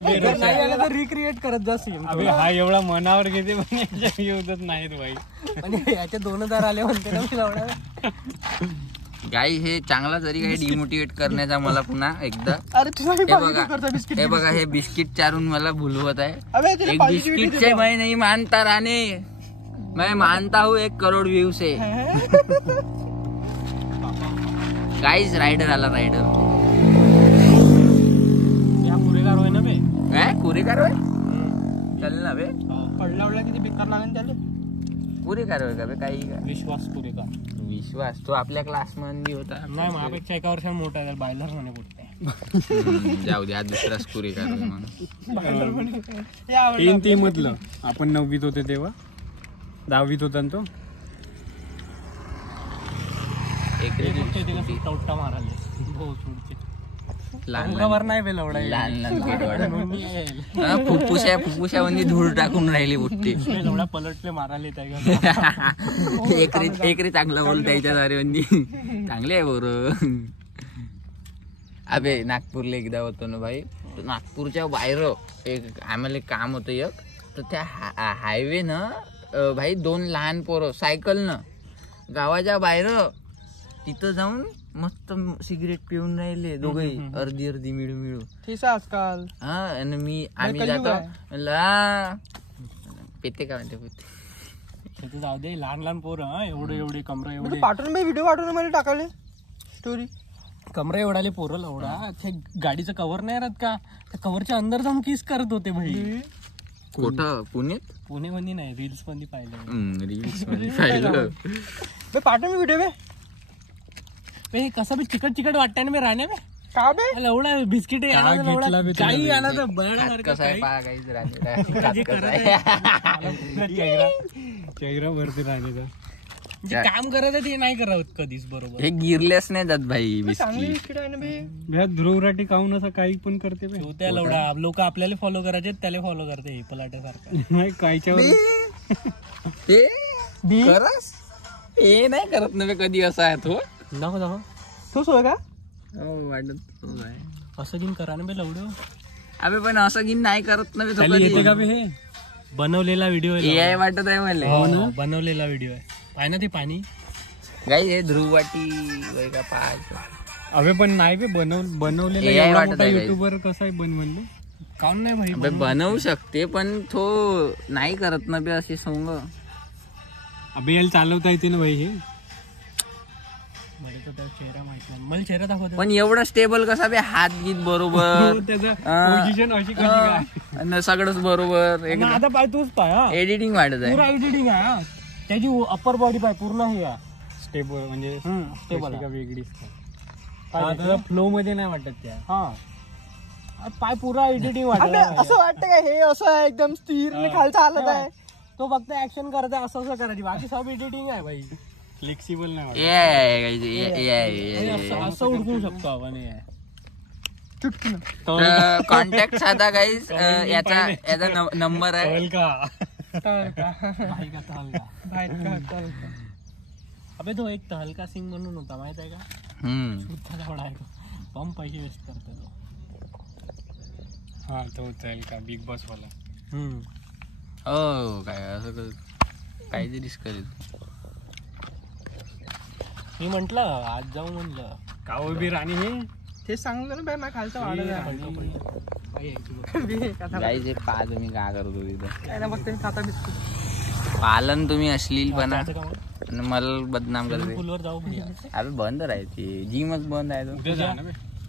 Recreate करत जा scene. हा एवढा मनावर घेते पण याच्या येऊच नाहीत भाई. म्हणजे याच्या 2000 आले म्हणते ना मी एवढा. गाई हे चांगला जरी काही डिमोटिवेट करण्याचा मला पुन्हा एकदा. हे बघा हे बिस्किट चारून मला भुलवत आहे. एक बिस्किट से मैं नहीं मानता राणे, मैं मानता हूँ 1 करोड़ व्ह्यू से. गाईज रायडर आला रायडर. पुरेगार होय ना बे. काय पुरेगार होय चालेल ना बे. पडला उडला किती बेकार लागेल त्याला. पुरेगार होय का बे काही का. विश्वास पुरेगार. विश्वास तो आपल्या क्लास मध्ये होता. नाही माझ्यापेक्षा 1 वर्षाने मोठा आहे. बायलर म्हणे पुढे. जाऊ द्या दुसराच पुरेगार मग. 3 मधलं आपण 9वीत होते तेव्हा. 10वीत होता तो. टवटा माराले हो सोडचे. लहान नाही बेलवडा लहान फुफ्फुशा म्हणजे धूळ टाकून राहिली बुट्टी. पलटले माराले एकरी चांगला बोलता याच्याद्वारे म्हणजे चांगले आहे बरोबर. अबे नागपूरला एकदा होतो ना भाई. नागपूरच्या बाहेर एक आम्हाला काम होतं एक. तर त्या हायवे न भाई 2 लहान पोरं सायकल न गावाच्या बाहेर तिथं जाऊन मस्त सिगरेट पिऊन राहिले दोघही अर्धी मिळू. आजकाल हा आणि आम्ही जातो पेते का म्हणते पेते जाऊ दे. लहान पोरं एवढे कमरा एवढे पाठवून व्हिडिओ पाठवून मला टाकाले स्टोरी. कमरा एवढाले पोरं लवडा. ते गाडीचं कव्हर नाही राहत का, त्या कव्हरच्या अंदर जाऊन किस करत होते भाई. कुठं पुण्यात. पुणे मध्ये नाही रील्स मध्ये पाहिलं. रील्स मध्ये पाहिलं. पाठवून व्हिडिओ बे. कसं बी चिकट वाटतंय ना बे राहण्या बे. का बे एवढा बिस्किट काही आणा चेहरा वरती राहण्याचा काम करत ते नाही करत कधीच बरोबर. हे गिरलेच नाही जात भाई बिस्किट आहे ना बे. ध्रुवराटी खाऊन असं काही पण करते त्या लवडा. लोक आपल्याला फॉलो करायचे त्याला फॉलो करते हे पलाट्यासारखं. नाही कायच्यावर हे नाही करत ना कधी असा आहे तो. नको तोच होय का वाटत असं गिन करा ना बे लवडो. अबे पण असं गिन नाही करत ना येते का बे. हे बनवलेला व्हिडिओ आहे वाटत आहे मला. बनवलेला व्हिडिओ आहे. पाय ना ते पाणी गाई हे ध्रुववाटी वय का पाहायचं. अबे पण नाही बे बनवलेला युट्यूबर कसं आहे बनवले काऊन नाही भाई. बनवू शकते पण तो नाही करत ना बे असे संग. अबे याला चालवता येते ना भाई. हे चेहरा माहित नाही मला. चेहरा दाखवतो पण एवढं स्टेबल कसा बे. हात गीत बरोबर सगळंच बरोबर. आता पाय तूच पाय. एडिटिंग वाटत आहे. पुरा एडिटिंग आहे. त्याची अप्पर बॉडी पाय पूर्ण हे स्टेबल म्हणजे स्टेबल वेगळीच. फ्लो मध्ये नाही वाटत त्या. हा पाय पुरा एडिटिंग वाटत. असं वाटतं का हे असं आहे एकदम स्थिर खालचा हालत आहे. तो फक्त ऍक्शन करत आहे असं करायची. बाकी सब एडिटिंग आहे भाई. फ्लेक्सिबल नाही असं उडकू शकतो आपण. कॉन्टॅक्ट साधा गाईज. याचा नंबर आहे. अबे तो एक तहलका सिंग म्हणून होता माहित आहे का. पंप पैसे वेस्ट करतो तो. हा तो तहलका बिग बॉस वाला. हो काय असं काहीतरीच करेल. मी म्हंटल आज जाऊ म्हणलं का बी राणी. हे तेच सांगलं ना बाय माझ्या खालचा वाढत आहे. पा तुम्ही काय करत हो तिथं. फक्त खाता बिस्किट पालन तुम्ही अश्लीलपणा मला बदनाम करते. पुलवर जाऊ. अबे बंद राहायची. जिमच बंद आहे.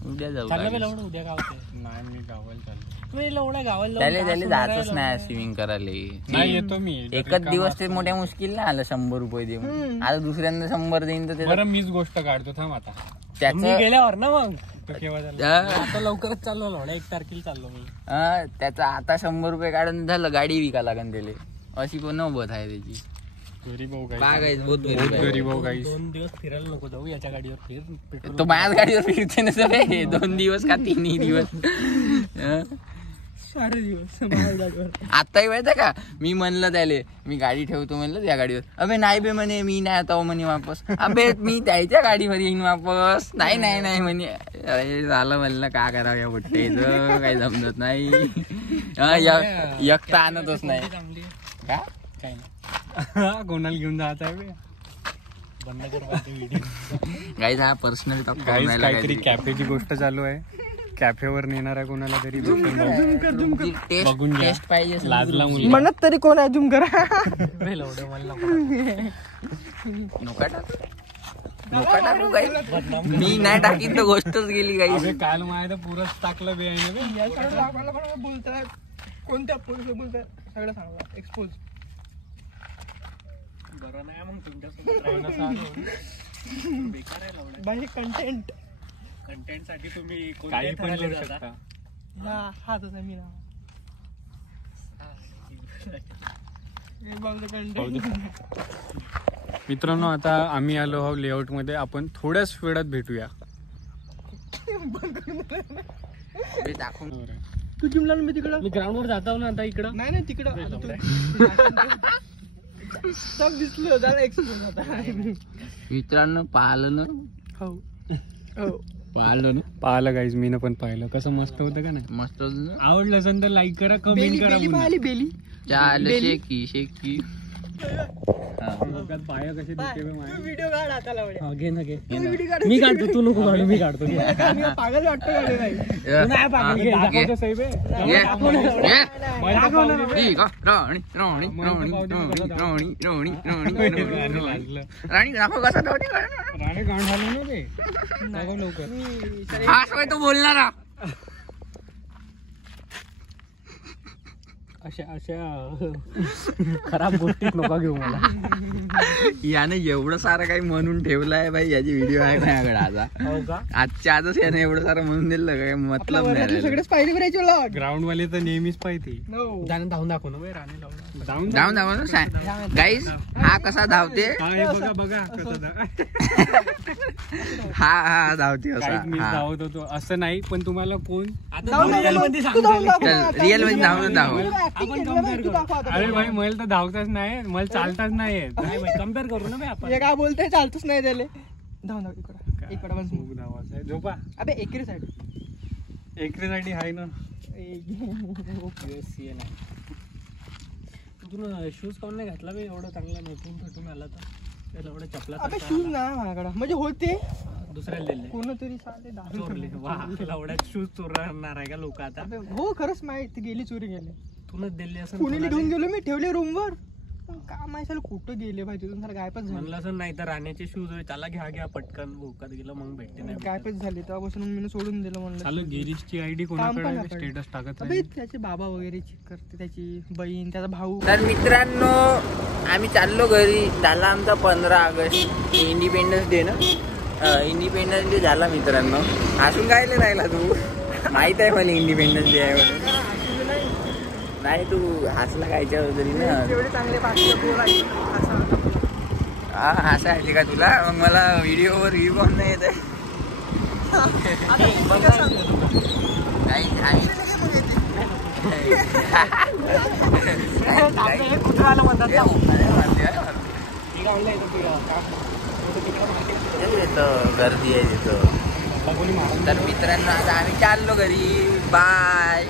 उद्या जाऊ. उद्या गाव नाही मी गावाला चाललो. गावाला त्याला जातच नाही स्विमिंग करायला. नाही येतो मी. एकच दिवस ते मोठ्या मुश्किल नाही आलं 100 रुपये देऊन. आता दुसऱ्यांदा 100 देईन तर मीच गोष्ट काढतो थांब. आता त्याचं गेल्यावर ना मग आता लवकरच चाललो. 1 तारखेला चाललो मी. त्याचा आता 100 रुपये काढून झालं. गाडी विका लागन त्याला. अशी पण नवबत आहे त्याची. गरीब बहुत गरीब. 2 दिवस फिरायला नको जाऊ याच्या गाडीवर फिर. तो माझ्याच गाडीवर फिरते ना सगळे. 2 दिवस का 3 दिवस. सारे दिवस गाडीवर. आताही माहिती का मी म्हणलं त्याले मी गाडी ठेवतो म्हणलं त्या गाडीवर. अबे नाही बे म्हणे मी नाही आता म्हणे वापस. अबे मी त्याच्या गाडीवर येईन वापस. नाही नाही नाही म्हणे. अरे झालं म्हणलं का करावं या बुट्टेचं काही समजत नाही. एकटा आणतच नाही का काय नाही कोणाला घेऊन जायचं आहे बे. बंद कर व्हिडिओ. गाईज हा पर्सनल टॉक काहीतरी कॅफेची गोष्ट चालू आहे. कॅफेवर नेणार आहे कोणाला तरी बघून घ्या. टेस्ट पाहिजे लाजला मुली म्हणत तरी कोण आहे झुम करा. नोका टाकू काही मी नाही टाकीन तर गोष्टच गेली काही. काल माझ्या पुरच टाकलं बे आहे बोलताय कोणत्या पोलीस बोलताय सगळं सांगा एक्सपोज. बरं नाही मग तुमच्यासोबत बेकार आहे लावणार. बाई कंटेंट कंटेंट साठी तुम्ही काही पण करू शकता. हाच आहे मी ना मित्रांनो आता आम्ही आलो आहोत लेआउट मध्ये. आपण थोड्याच वेळात भेटूया. दाखवून तू जिमला मी तिकडं मी ग्राउंड वर जातो ना आता इकडं. नाही नाही तिकडं सब दिसलं जरा एक्सपोज आता. मित्रांनो पाहिलं ना हो हो पाहिलं ना पाहिलं गाईज मी पण पाहिलं कसं मस्त होतं का नाही. मस्त होतं ना. आवडलं असेल तर लाईक करा कमेंट बेली करा. बेली पाहिली बेली चाल शेकी शेकी. पाया कसे दिसते बे माझे. व्हिडिओ काढ आता लावले. हा, घे ना घे. व्हिडिओ काढ. मी काढतो तू नको काढू मी काढतो. घे. मी पागल वाटतो गाडी बाई. नाही पागल, घे. दाखवतो साहेब हे. मला दाखव ना रे. ठीक आहे. राणी राणी राणी राणी राणी राणी राणी लाजलं. राणी दाखव कसा धावते का? राणे गाण झालं ना ते. दाखव लवकर. हा सोय तो बोलणारा. अशा अशा खराब गोष्टीत नका घेऊ मला. याने एवढं सारं काही म्हणून ठेवलंय भाई. याची व्हिडिओ आहे माझ्याकडे आता. हो का आजच्या आजच याने एवढं सारं म्हणून दिलं काय मतलब नाही. सगळेच पाहिजे करायचे व्लॉग. ग्राउंड वाले तर नेहमीच पाहिजे. जाणून धावून दाखव ना बे. राणे लावून धावून धावून गाईस हा कसा धावते. बघा बघा कसं हा हा धावते असा. मी धावत होतो असं नाही. पण तुम्हाला कोण रिअल मध्ये धावून धाव. अरे भाई मला तर धावताच नाही. मला चालताच नाही. कम्पेअर करू ना बे आपण. काय बोलतोय चालतच नाही त्याले. धाव धाव इकडं इकडं बस. धावायचं आहे. झोपा अबे एकरी साईड एकरीसाठी आहे ना. तुला शूज काऊन नाही घातला बे. एवढं चांगला नटून फटून आला तर एवढं चपला. अबे शूज ना माझ्याकडं म्हणजे होते दुसऱ्याला दिले. कोणतरी साले चोरले. वा एवढ्यात शूज चोरणार आहे का लोक आता. हो खरंच माहिती गेली चोरी गेली. तुनच दिले असं पुण्याला घेऊन गेलो मी ठेवले रूम वर. का माहिती कुठं गेले पाहिजे तिथून जरा गायबच झाले. म्हणलं असं नाही तर राण्याचे शूज होते त्याला घ्या भटकन भोकात गेलं मग भेटते नाही. गायबच झाले तेव्हापासून मी सोडून दिलं म्हणलं. चालू गिरीशची आयडी कोणाकडे स्टेटस टाकत अबे त्याचे बाबा वगैरे चेक करते. त्याची बहीण त्याचा भाऊ. तर मित्रांनो आम्ही चाललो घरी. झाला आमचा 15 ऑगस्ट इंडिपेंडन्स डे ना. इंडिपेंडन्स डे झाला मित्रांनो. हसून गायले राहिला तू. माहित आहे मला इंडिपेंडन्स डे आहे म्हणून. नाही तू हसला गायच्या तरी ना. एवढे चांगले हसा आली का तुला. मग मला व्हिडिओवर व्ह्यू पण नाही येत आहे. गर्दी आहे तिथं. तर मित्रांनो आता आम्ही चाललो घरी. बाय.